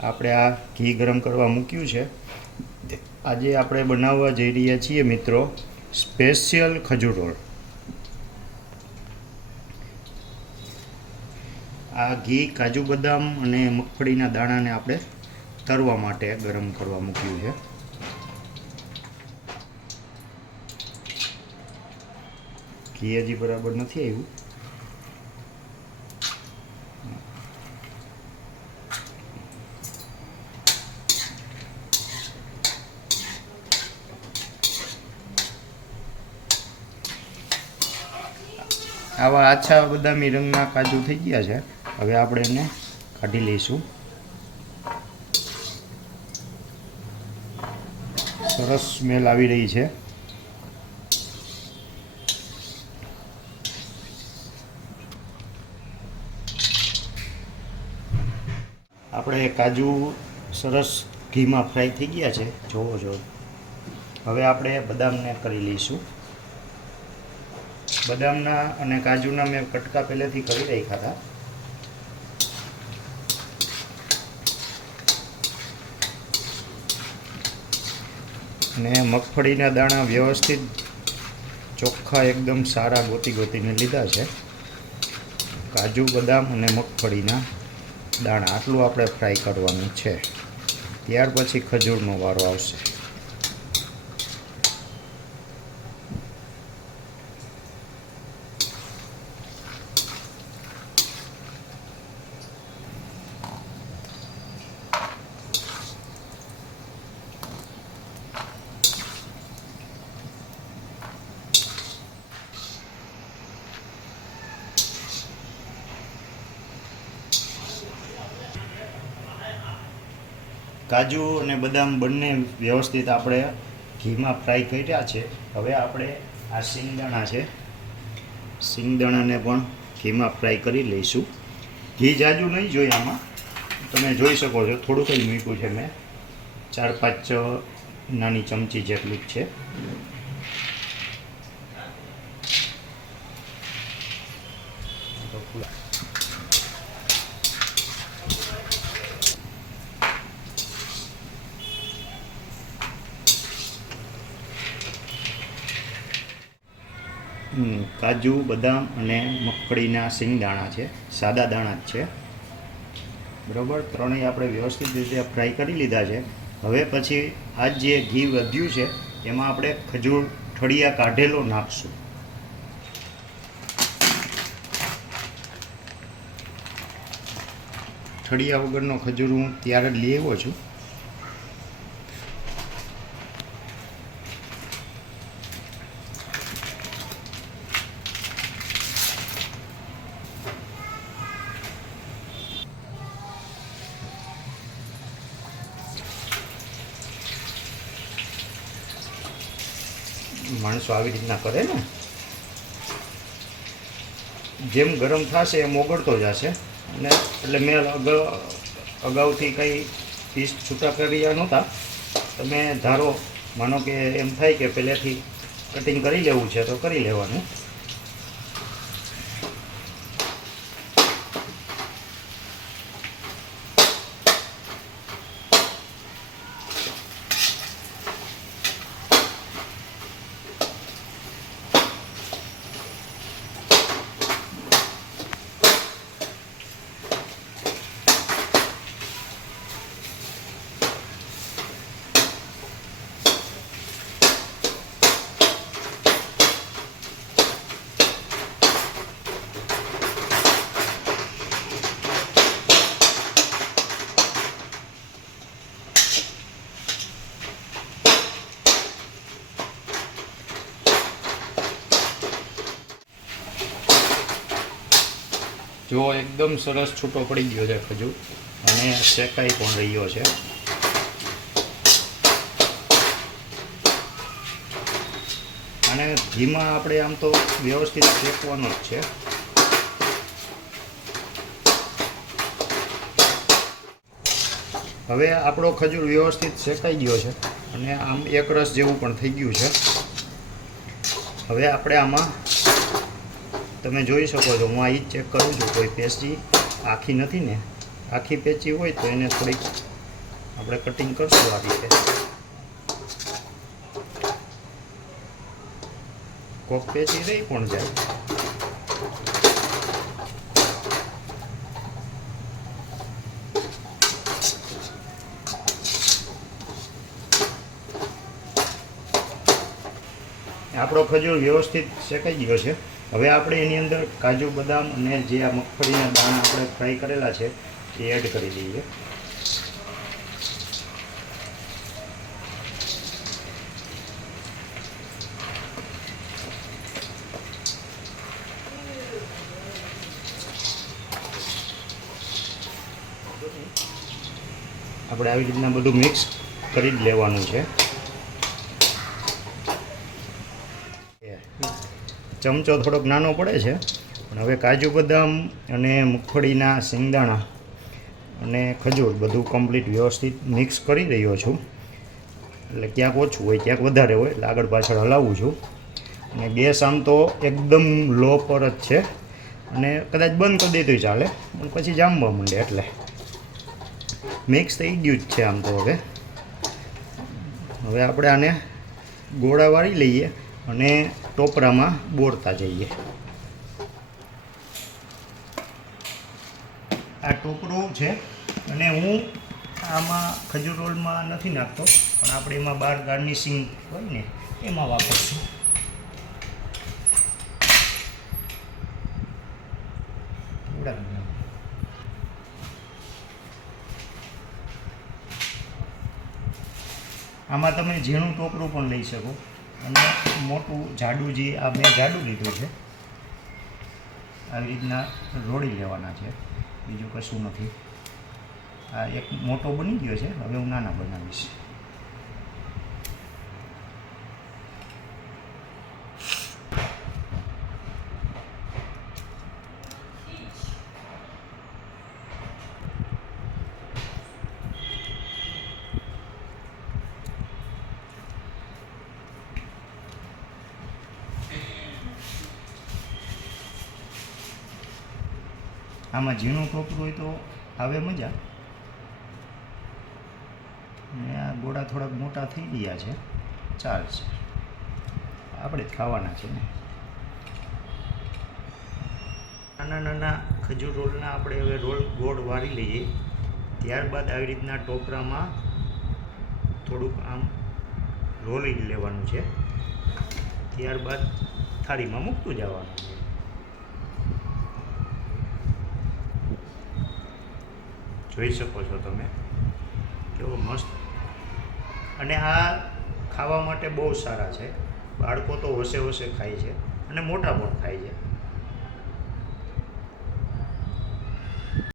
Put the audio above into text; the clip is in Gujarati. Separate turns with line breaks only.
આપણે આ ઘી ગરમ કરવા મૂક્યું છે. આજે આપણે બનાવવા જઈ રહ્યા છીએ મિત્રો સ્પેશિયલ ખજૂર આ ઘી કાજુ બદામ અને મગફળીના દાણાને આપણે તરવા માટે ગરમ કરવા મૂક્યું છે. ઘી હજી બરાબર નથી આવ્યું. આવા આછા બદામી રંગના કાજુ થઈ ગયા છે. હવે આપણે એને કાઢી લઈશું. સરસ સ્મેલ આવી રહી છે. આપણે કાજુ સરસ ઘીમાં ફ્રાય થઈ ગયા છે. જોવો જો હવે આપણે બદામને કરી લઈશું. બદામના અને કાજુના મેં કટકા પહેલેથી કરી રાખ્યા હતા. અને મગફળીના દાણા વ્યવસ્થિત ચોખ્ખા એકદમ સારા ગોતી ગોતીને લીધા છે. કાજુ, બદામ અને મગફળીના દાણા આટલું આપણે ફ્રાય કરવાનું છે. ત્યાર પછી ખજૂરનો વારો આવશે. કાજુ અને બદામ બંને વ્યવસ્થિત આપણે ઘીમાં ફ્રાય કર્યા છે. હવે આપણે આ સિંગદાણા છે, સિંગદાણાને પણ ઘીમાં ફ્રાય કરી લઈશું. ઘી જાજુ નહીં જોઈએ આમાં. તમે જોઈ શકો છો, થોડુંક જ મૂક્યું છે મેં. ચાર પાંચ નાની ચમચી જેટલું છે. કાજુ, બદામ અને મગફળીના સિંગ દાણા છે. સાદા દાણા જ છે. બરાબર? ત્રણેય આપણે વ્યવસ્થિત રીતે ફ્રાય કરી લીધા છે. હવે પછી આ જે ઘી વધ્યું છે, એમાં આપણે ખજૂર ઠળિયા કાઢેલો નાખશું. ઠળિયા વગરનો ખજૂર હું ત્યારે જ આવ્યો છું. માણસો આવી રીતના કરે ને, જેમ ગરમ થશે એમ ઓગળતો જશે. અને એટલે મેં અગાઉ અગાઉથી કંઈ પીસ છૂટા કર્યા નહોતા. તમે ધારો, માનો કે એમ થાય કે પહેલેથી કટિંગ કરી લેવું છે તો કરી લેવાનું. જો એકદમ સરસ છૂટો પડી ગયો છે ખજૂર, અને શેકાઈ પણ રહ્યો છે. અને ઘીમાં આપણે આમ તો વ્યવસ્થિત શેકવાનો જ છે. હવે આપણો ખજૂર વ્યવસ્થિત શેકાઈ ગયો છે, અને આમ એક રસ જેવું પણ થઈ ગયું છે. હવે આપણે આમાં તમે જોઈ શકો છો, હું આ જ ચેક કરું છું, કોઈ પેચી આખી નથી ને. આખી પેચી હોય તો એને થોડીક આપણે કટિંગ કરશું આ રીતે. કોક પેચી રહી પણ જાય. આપણો ખજૂર વ્યવસ્થિત શેકાઈ ગયો છે. હવે આપણે એની અંદર કાજુ, બદામ અને જે આ મગફળીના દાણા આપણે ફ્રાય કરેલા છે, એ એડ કરી દઈએ. આપણે આવી રીતના બધું મિક્સ કરી જ લેવાનું છે. ચમચો થોડોક નાનો પડે છે. પણ હવે કાજુ બદામ અને મગફળીના શિંગદાણા અને ખજૂર બધું કમ્પ્લીટ વ્યવસ્થિત મિક્સ કરી રહ્યો છું. એટલે ક્યાંક ઓછું હોય, ક્યાંક વધારે હોય, એટલે આગળ પાછળ હલાવું છું. અને ગેસ આમ તો એકદમ લો પર જ છે. અને કદાચ બંધ કરી દેતું ચાલે, પણ પછી જામવા માંડે એટલે. મિક્સ થઈ ગયું જ છે આમ તો હવે. હવે આપણે આને ગોળા વાળી લઈએ. અને ટોપરામાં બોરતા જઈએ. આ ટોપરું છે અને હું આમાં ખજૂર રોલમાં નથી નાખતો, પણ આપણે એમાં બાર ગાર્નિશિંગ હોય ને, એમાં વાપરશું. આમાં તમે ઝીણું ટોપરું પણ લઈ શકો. અને મોટું જાડું જે આ મેં જાડું લીધું છે, આવી રીતના રોડી લેવાના છે. બીજું કશું નથી. આ એક મોટો બની ગયો છે, હવે હું નાના બનાવીશ. આમાં ઝીણું કોપરું હોય તો આવે મજા. ને આ ગોળા થોડાક મોટા થઈ ગયા છે. ચાલશે આપણે જ ખાવાના છે ને. નાના નાના ખજૂર રોલના આપણે હવે રોલ ગોળ વાળી લઈએ. ત્યારબાદ આવી રીતના ટોપરામાં થોડુંક આમ રોલી લેવાનું છે. ત્યારબાદ થાળીમાં મૂકતું જવાનું છે જોઈ શકો છો તમે. કેવો મસ્ત. અને આ ખાવા માટે બહુ સારા છે. બાળકો તો હોશે હોશે ખાય છે અને મોટા પણ ખાય છે.